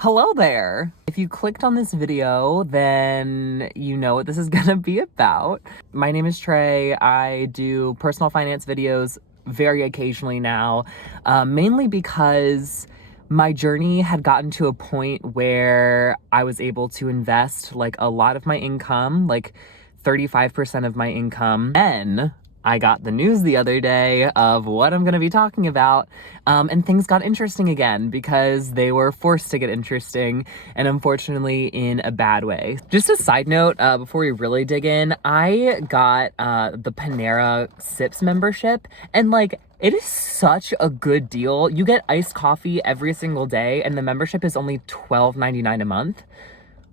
Hello there! If you clicked on this video, then you know what this is gonna be about. My name is Trey. I do personal finance videos very occasionally now, mainly because my journey had gotten to a point where I was able to invest like a lot of my income, like 35% of my income. Then I got the news the other day of what I'm going to be talking about, and things got interesting again because they were forced to get interesting, and unfortunately in a bad way. Just a side note, before we really dig in, I got the Panera Sips membership, and like, it is such a good deal. You get iced coffee every single day, and the membership is only $12.99 a month.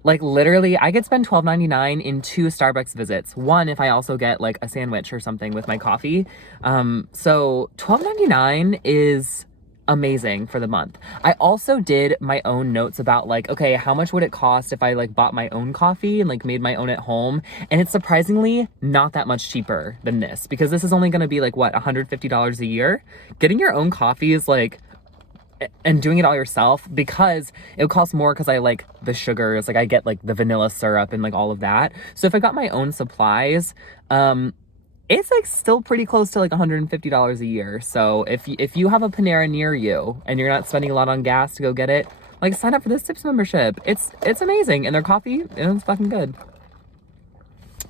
Like, literally, I could spend $12.99 in 2 Starbucks visits. One, if I also get like a sandwich or something with my coffee. So $12.99 is amazing for the month. I also did my own notes about like, okay, how much would it cost if I like bought my own coffee and like made my own at home? And it's surprisingly not that much cheaper than this, because this is only gonna be like, what, $150 a year? Getting your own coffee is like, and doing it all yourself, because it would cost more because I like the sugars, like I get like the vanilla syrup and like all of that. So if I got my own supplies, it's like still pretty close to like $150 a year. So if you have a Panera near you and you're not spending a lot on gas to go get it, like sign up for this Sips membership. It's amazing, and their coffee, it's fucking good.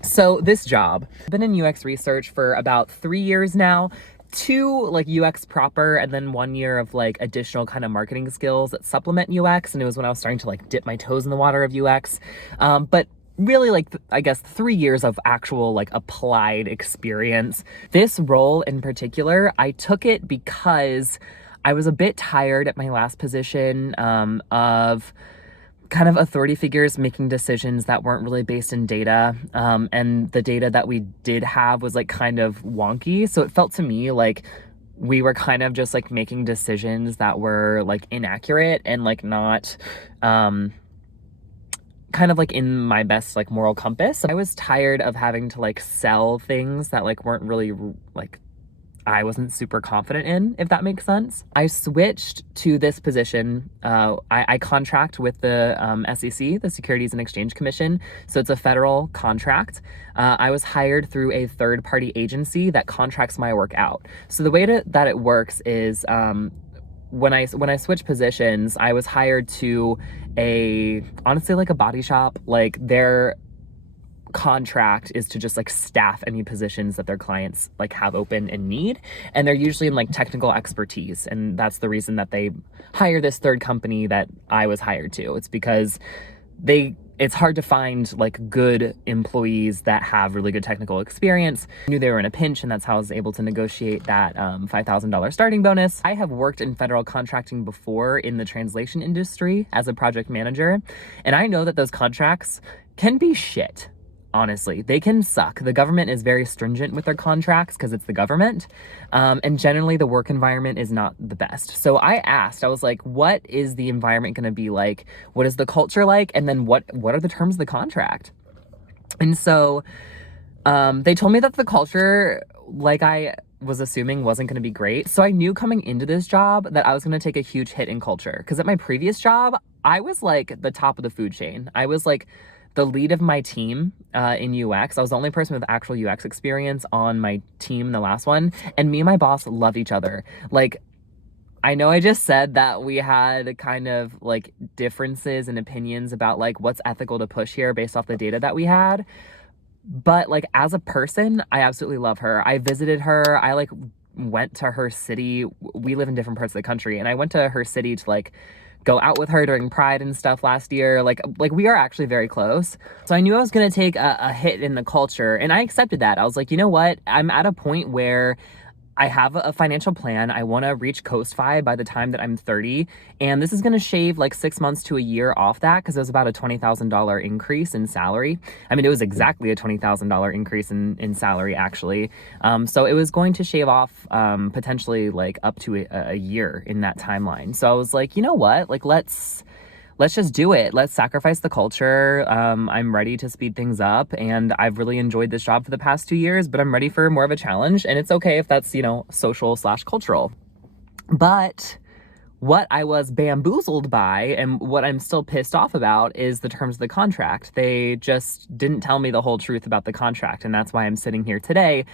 So this job, I've been in UX research for about 3 years now. 2 like UX proper, and then 1 year of like additional kind of marketing skills that supplement UX. And it was when I was starting to like dip my toes in the water of UX. But really, like, I guess 3 years of actual like applied experience. This role in particular, I took it because I was a bit tired at my last position of kind of authority figures making decisions that weren't really based in data. And the data that we did have was like kind of wonky. So it felt to me like we were kind of just like making decisions that were like inaccurate and like not, kind of like in my best like moral compass. I was tired of having to like sell things that like weren't really like I wasn't super confident in, if that makes sense. I switched to this position. I contract with the SEC, the Securities and Exchange Commission. So it's a federal contract. I was hired through a third-party agency that contracts my work out. So the way that it works is when I switched positions, I was hired to honestly like a body shop. Like, their contract is to just like staff any positions that their clients like have open and need, and they're usually in like technical expertise, and that's the reason that they hire this third company that I was hired to. It's because it's hard to find like good employees that have really good technical experience. I knew they were in a pinch, and that's how I was able to negotiate that $5,000 starting bonus. I have worked in federal contracting before in the translation industry as a project manager, and I know that those contracts can be shit. Honestly, they can suck. The government is very stringent with their contracts because it's the government. And generally the work environment is not the best. So I was like, what is the environment going to be like? What is the culture like? And then what are the terms of the contract? And so they told me that the culture, like I was assuming, wasn't going to be great. So I knew coming into this job that I was going to take a huge hit in culture. Because at my previous job, I was like the top of the food chain. I was like the lead of my team in UX. I was the only person with actual UX experience on my team, the last one. And me and my boss love each other. Like, I know I just said that we had kind of like differences and opinions about like what's ethical to push here based off the data that we had. But like, as a person, I absolutely love her. I visited her. I like went to her city. We live in different parts of the country, and I went to her city to like go out with her during Pride and stuff last year. Like we are actually very close. So I knew I was going to take a hit in the culture, and I accepted that. I was like, you know what? I'm at a point where I have a financial plan. I want to reach Coast-Fi by the time that I'm 30. And this is going to shave like 6 months to a year off that, because it was about a $20,000 increase in salary. I mean, it was exactly a $20,000 increase in salary, actually. So it was going to shave off potentially like up to a year in that timeline. So I was like, you know what? Like, let's just do it. Let's sacrifice the culture. I'm ready to speed things up, and I've really enjoyed this job for the past 2 years, but I'm ready for more of a challenge, and it's okay if that's, social/cultural. But what I was bamboozled by and what I'm still pissed off about is the terms of the contract. They just didn't tell me the whole truth about the contract. And that's why I'm sitting here today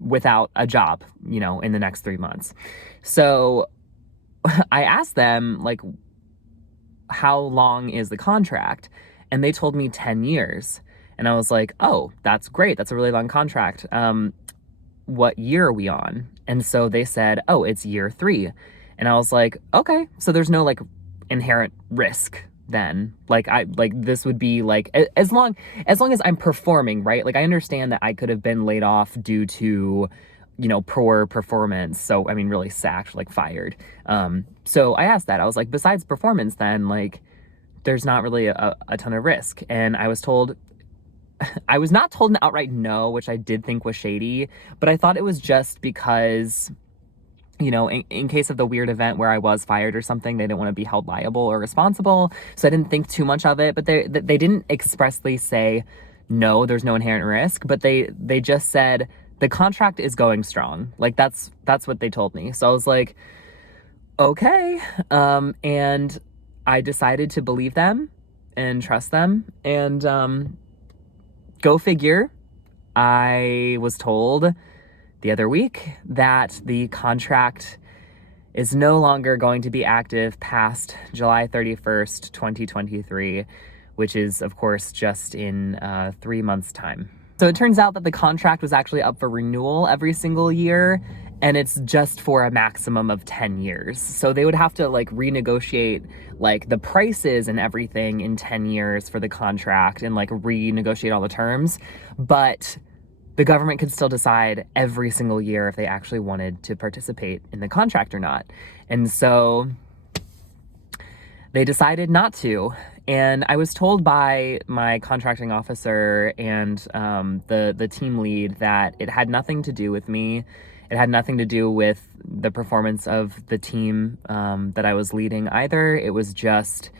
without a job, in the next 3 months. So I asked them, like, how long is the contract? And they told me 10 years. And I was like, oh, that's great. That's a really long contract. What year are we on? And so they said, oh, it's year 3. And I was like, okay, so there's no like inherent risk then. This would be like, as long as I'm performing, right? Like I understand that I could have been laid off due to, poor performance. So, I mean, really sacked, like fired. So I asked that. I was like, besides performance then, like, there's not really a ton of risk. And I was not told an outright no, which I did think was shady, but I thought it was just because, in case of the weird event where I was fired or something, they didn't want to be held liable or responsible. So I didn't think too much of it, but they didn't expressly say, no, there's no inherent risk, but they just said the contract is going strong. Like that's what they told me. So I was like, okay. And I decided to believe them and trust them. And go figure, I was told the other week that the contract is no longer going to be active past July 31st, 2023, which is, of course, just in 3 months' time. So it turns out that the contract was actually up for renewal every single year, and it's just for a maximum of 10 years. So they would have to like renegotiate like the prices and everything in 10 years for the contract and like renegotiate all the terms. But the government could still decide every single year if they actually wanted to participate in the contract or not. And so they decided not to. And I was told by my contracting officer and the team lead that it had nothing to do with me. It had nothing to do with the performance of the team that I was leading either. It was just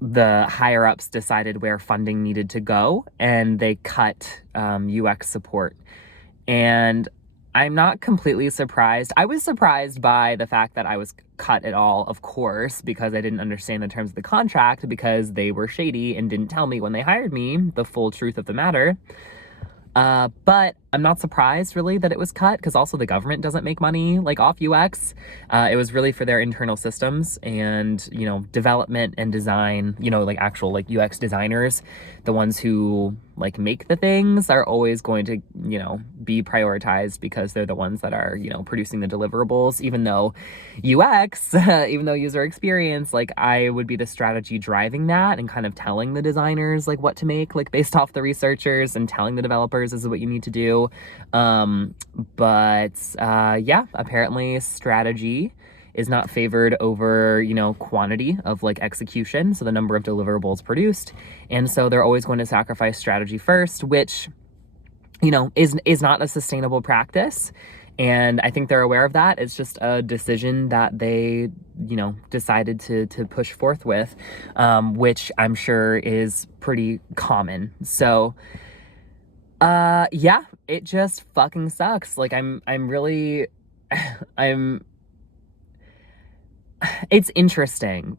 the higher ups decided where funding needed to go, and they cut UX support. And I'm not completely surprised. I was surprised by the fact that I was cut at all, of course, because I didn't understand the terms of the contract, because they were shady and didn't tell me when they hired me the full truth of the matter. But I'm not surprised really that it was cut, because also the government doesn't make money like off UX. It was really for their internal systems and, development and design, like actual like UX designers, the ones who like make the things are always going to, be prioritized because they're the ones that are, producing the deliverables, even though UX, even though user experience, like I would be the strategy driving that and kind of telling the designers like what to make, like based off the researchers, and telling the developers this is what you need to do. Yeah, apparently strategy is not favored over, quantity of like execution. So the number of deliverables produced. And so they're always going to sacrifice strategy first, which, is not a sustainable practice. And I think they're aware of that. It's just a decision that they, decided to push forth with, which I'm sure is pretty common. So, yeah, it just fucking sucks. Like it's interesting.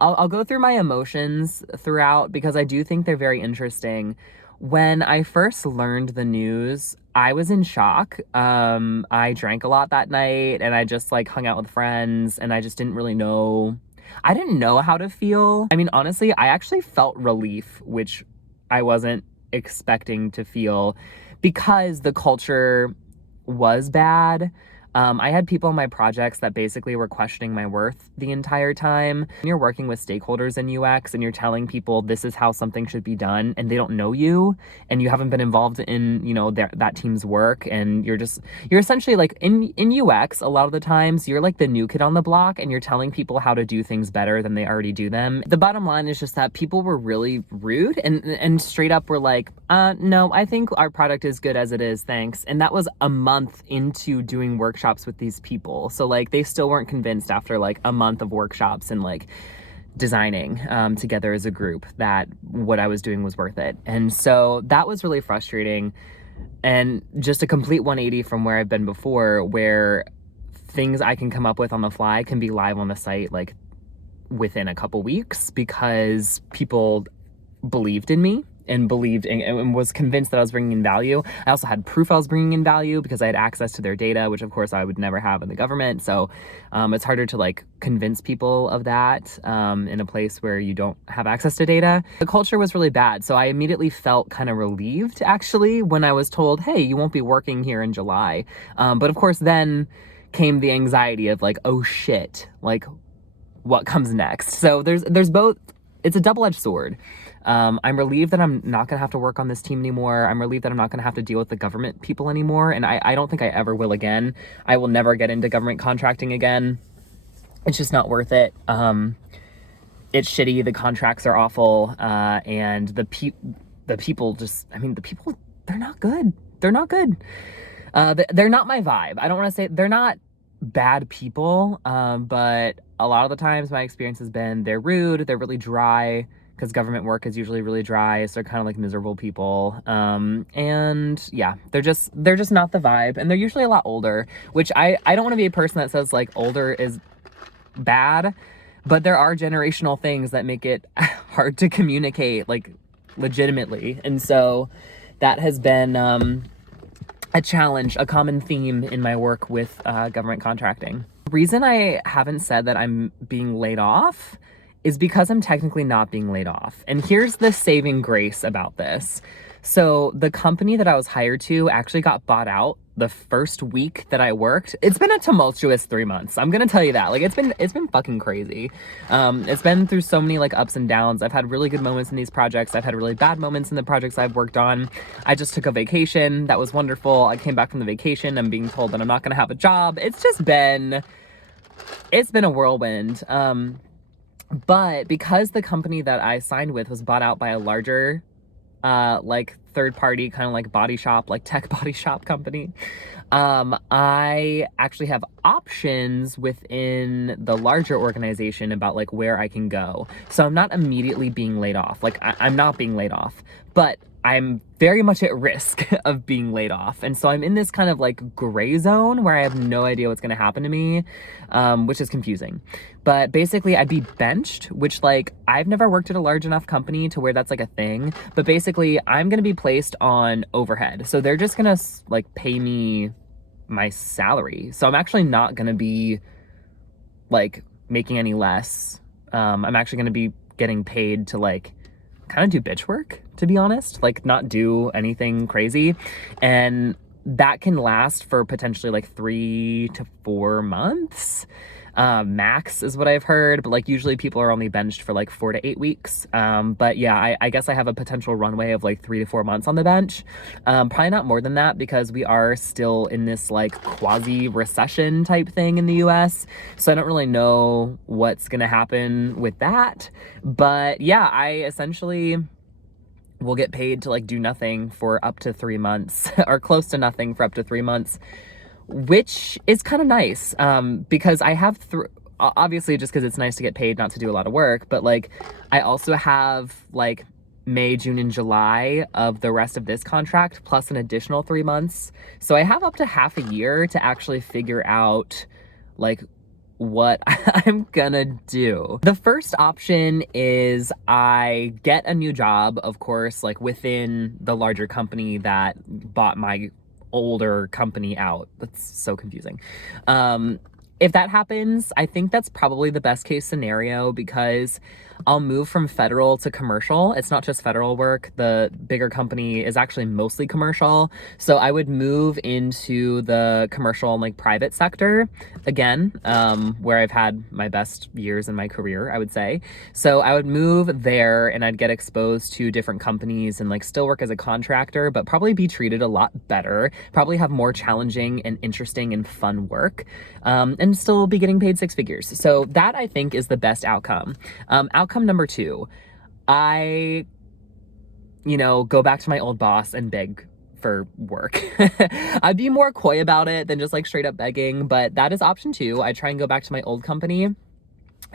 I'll go through my emotions throughout, because I do think they're very interesting. When I first learned the news, I was in shock. I drank a lot that night, and I just like hung out with friends, and I just didn't really know. I didn't know how to feel. I mean, honestly, I actually felt relief, which I wasn't expecting to feel, because the culture was bad. I had people on my projects that basically were questioning my worth the entire time. When you're working with stakeholders in UX and you're telling people this is how something should be done, and they don't know you, and you haven't been involved in, that team's work, and you're essentially like in UX, a lot of the times you're like the new kid on the block, and you're telling people how to do things better than they already do them. The bottom line is just that people were really rude and straight up were like, no, I think our product is good as it is, thanks. And that was a month into doing workshops with these people. So like they still weren't convinced after like a month of workshops and like designing together as a group that what I was doing was worth it. And so that was really frustrating, and just a complete 180 from where I've been before, where things I can come up with on the fly can be live on the site like within a couple weeks because people believed in me and believed and was convinced that I was bringing in value. I also had proof I was bringing in value because I had access to their data, which of course I would never have in the government. So it's harder to like convince people of that in a place where you don't have access to data. The culture was really bad. So I immediately felt kind of relieved actually when I was told, hey, you won't be working here in July. But of course then came the anxiety of like, oh shit, like what comes next? So there's both. It's a double-edged sword. I'm relieved that I'm not gonna have to work on this team anymore. I'm relieved that I'm not gonna have to deal with the government people anymore. And I don't think I ever will again. I will never get into government contracting again. It's just not worth it. It's shitty. The contracts are awful. And the people just, I mean, the people, they're not good. They're not good. They're not my vibe. I don't want to say they're not bad people. But a lot of the times my experience has been they're rude. They're really dry because government work is usually really dry. So they're kind of like miserable people. And yeah, they're just not the vibe. And they're usually a lot older, which I don't want to be a person that says like older is bad, but there are generational things that make it hard to communicate like legitimately. And so that has been a challenge, a common theme in my work with government contracting. The reason I haven't said that I'm being laid off is because I'm technically not being laid off. And here's the saving grace about this. So the company that I was hired to actually got bought out the first week that I worked. It's been a tumultuous 3 months. I'm gonna tell you that. Like it's been fucking crazy. It's been through so many like ups and downs. I've had really good moments in these projects. I've had really bad moments in the projects I've worked on. I just took a vacation. That was wonderful. I came back from the vacation. I'm being told that I'm not gonna have a job. It's been a whirlwind. But because the company that I signed with was bought out by a larger like third party kind of like body shop, like tech body shop company, I actually have options within the larger organization about like where I can go. So I'm not immediately being laid off. Like I'm not being laid off, but I'm very much at risk of being laid off. And so I'm in this kind of like gray zone where I have no idea what's going to happen to me, which is confusing. But basically I'd be benched, which like I've never worked at a large enough company to where that's like a thing. But basically I'm going to be placed on overhead. So they're just going to like pay me my salary. So I'm actually not going to be like making any less. I'm actually going to be getting paid to like kind of do bitch work, to be honest, like not do anything crazy. And that can last for potentially like 3 to 4 months. Max is what I've heard, but like usually people are only benched for like 4 to 8 weeks. But yeah, I guess I have a potential runway of like 3 to 4 months on the bench. Probably not more than that because we are still in this like quasi recession type thing in the US. So I don't really know what's gonna happen with that. But yeah, I essentially will get paid to like do nothing for up to 3 months or close to nothing for up to 3 months, which is kind of nice, because I have, obviously just because it's nice to get paid not to do a lot of work, but like I also have like May, June, and July of the rest of this contract plus an additional 3 months. So I have up to half a year to actually figure out like what I'm gonna do. The first option is I get a new job, of course, like within the larger company that bought my older company out. That's so confusing. If that happens, I think that's probably the best case scenario because I'll move from federal to commercial. It's not just federal work. The bigger company is actually mostly commercial. So I would move into the commercial and like private sector again, where I've had my best years in my career, I would say. So I would move there and I'd get exposed to different companies and like still work as a contractor, but probably be treated a lot better, probably have more challenging and interesting and fun work, and still be getting paid 6 figures. So that I think is the best outcome. Outcome number 2, I, go back to my old boss and beg for work. I'd be more coy about it than just like straight up begging, but that is option 2. I try and go back to my old company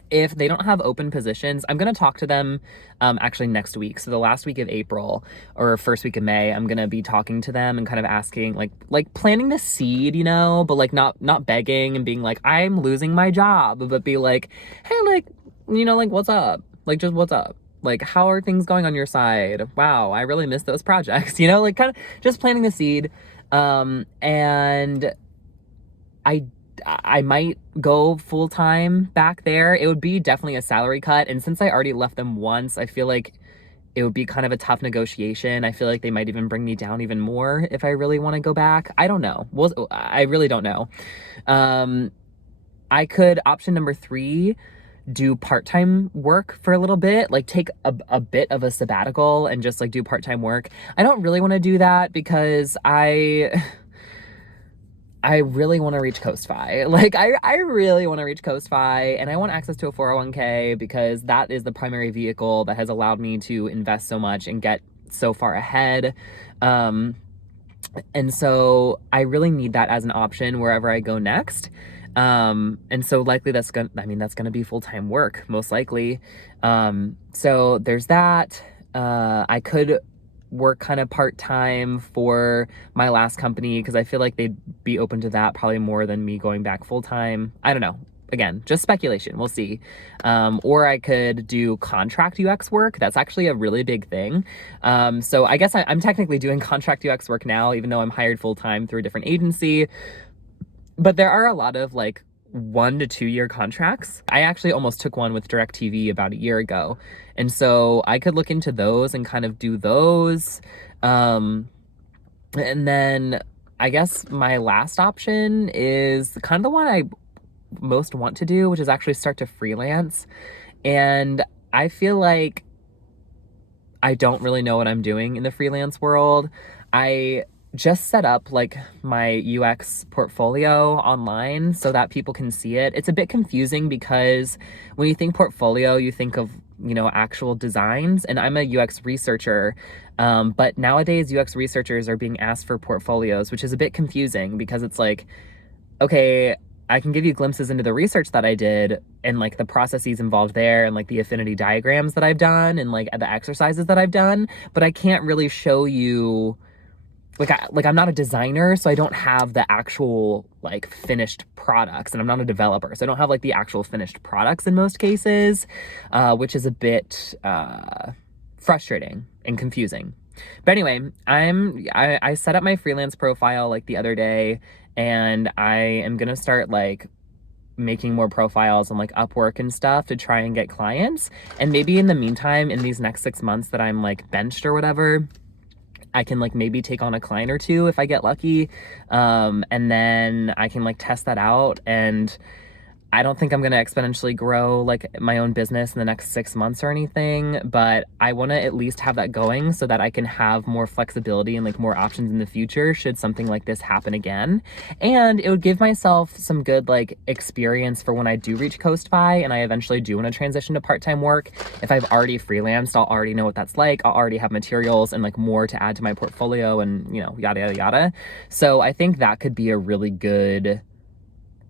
If they don't have open positions, I'm going to talk to them actually next week. So the last week of April or first week of May, I'm going to be talking to them and kind of asking like planting the seed, you know, but like not begging and being like, I'm losing my job, but be like, hey, like, you know, like, what's up? Like, just what's up? Like, how are things going on your side? Wow, I really miss those projects, you know, like kind of just planting the seed. And I might go full-time back there. It would be definitely a salary cut. And since I already left them once, I feel like it would be kind of a tough negotiation. I feel like they might even bring me down even more if I really want to go back. I don't know. Well, I really don't know. I could, option number 3, do part-time work for a little bit, like take a bit of a sabbatical and just like do part-time work. I don't really want to do that because I really want to reach Coast-Fi. Like, I really want to reach Coast-Fi, and I want access to a 401k because that is the primary vehicle that has allowed me to invest so much and get so far ahead. And so I really need that as an option wherever I go next. And so likely that's gonna be full-time work, most likely. So there's that. I could work kind of part-time for my last company because I feel like they'd be open to that probably more than me going back full-time. I don't know. Again, just speculation. We'll see. Or I could do contract UX work. That's actually a really big thing. So I guess I'm technically doing contract UX work now, even though I'm hired full-time through a different agency. But there are a lot of like 1 to 2 year contracts. I actually almost took one with DirecTV about a year ago. And so I could look into those and kind of do those. And then I guess my last option is kind of the one I most want to do, which is actually start to freelance. And I feel like I don't really know what I'm doing in the freelance world. I just set up like my UX portfolio online so that people can see it. It's a bit confusing because when you think portfolio, you think of, you know, actual designs, and I'm a UX researcher. But nowadays UX researchers are being asked for portfolios, which is a bit confusing because it's like, okay, I can give you glimpses into the research that I did and like the processes involved there and like the affinity diagrams that I've done and like the exercises that I've done, but I can't really show you I'm not a designer, so I don't have the actual like finished products, and I'm not a developer, so I don't have like the actual finished products in most cases, which is a bit frustrating and confusing. But anyway, I set up my freelance profile like the other day, and I am gonna start like making more profiles on like Upwork and stuff to try and get clients. And maybe in the meantime, in these next 6 months that I'm like benched or whatever, I can like maybe take on a client or two if I get lucky. And then I can like test that out. And I don't think I'm going to exponentially grow like my own business in the next 6 months or anything, but I want to at least have that going so that I can have more flexibility and like more options in the future should something like this happen again. And it would give myself some good like experience for when I do reach Coast-Fi and I eventually do want to transition to part-time work. If I've already freelanced, I'll already know what that's like. I'll already have materials and like more to add to my portfolio and, you know, yada, yada, yada. So I think that could be a really good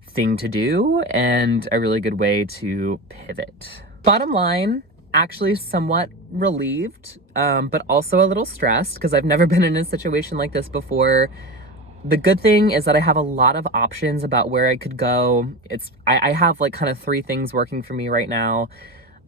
thing to do and a really good way to pivot. Bottom line, actually somewhat relieved, but also a little stressed because I've never been in a situation like this before. The good thing is that I have a lot of options about where I could go. I have like kind of 3 things working for me right now.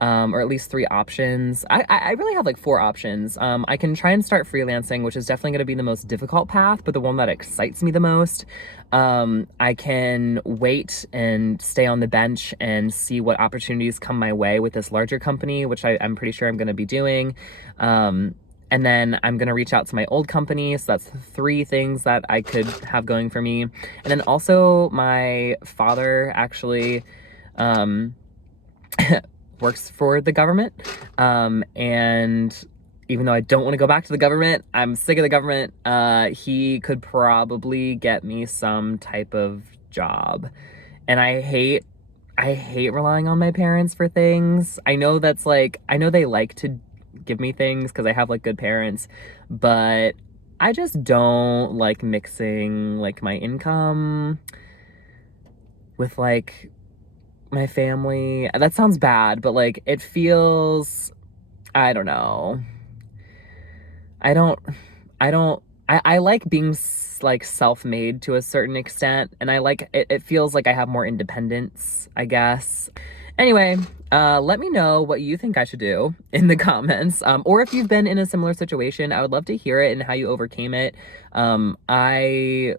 Or at least 3 options. I really have like 4 options. I can try and start freelancing, which is definitely going to be the most difficult path, but the one that excites me the most. I can wait and stay on the bench and see what opportunities come my way with this larger company, which I'm pretty sure I'm going to be doing. And then I'm going to reach out to my old company. So that's 3 things that I could have going for me. And then also my father actually, works for the government. And even though I don't want to go back to the government, I'm sick of the government, he could probably get me some type of job. And I hate relying on my parents for things. I know that's like, I know they like to give me things because I have like good parents, but I just don't like mixing like my income with like my family. That sounds bad, but like it feels, I don't know. I don't, I like being like self-made to a certain extent, and I like it, it feels like I have more independence, I guess. Anyway, let me know what you think I should do in the comments, or if you've been in a similar situation. I would love to hear it and how you overcame it. I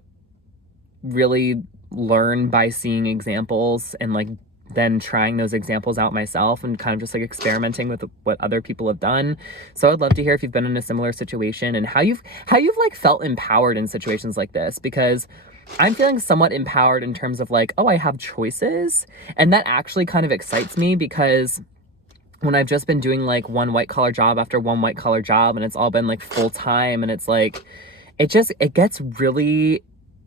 really learn by seeing examples and like then trying those examples out myself and kind of just like experimenting with what other people have done. So I'd love to hear if you've been in a similar situation and how you've like felt empowered in situations like this, because I'm feeling somewhat empowered in terms of like, oh, I have choices. And that actually kind of excites me, because when I've just been doing like one white collar job after one white collar job, and it's all been like full time, and it's like, it gets really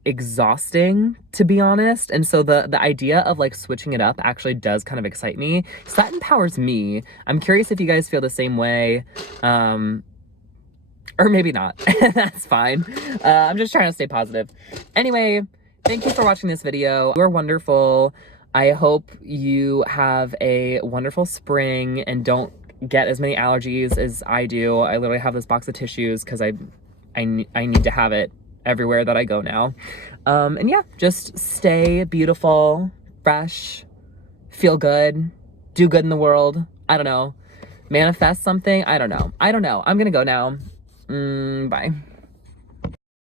exhausting, to be honest. And so the idea of like switching it up actually does kind of excite me. So that empowers me. I'm curious if you guys feel the same way. Or maybe not. That's fine. I'm just trying to stay positive. Anyway, thank you for watching this video. You're wonderful. I hope you have a wonderful spring and don't get as many allergies as I do. I literally have this box of tissues because I need to have it everywhere that I go now. And yeah, just stay beautiful, fresh, feel good, do good in the world. I don't know. Manifest something. I don't know. I'm gonna go now. Bye.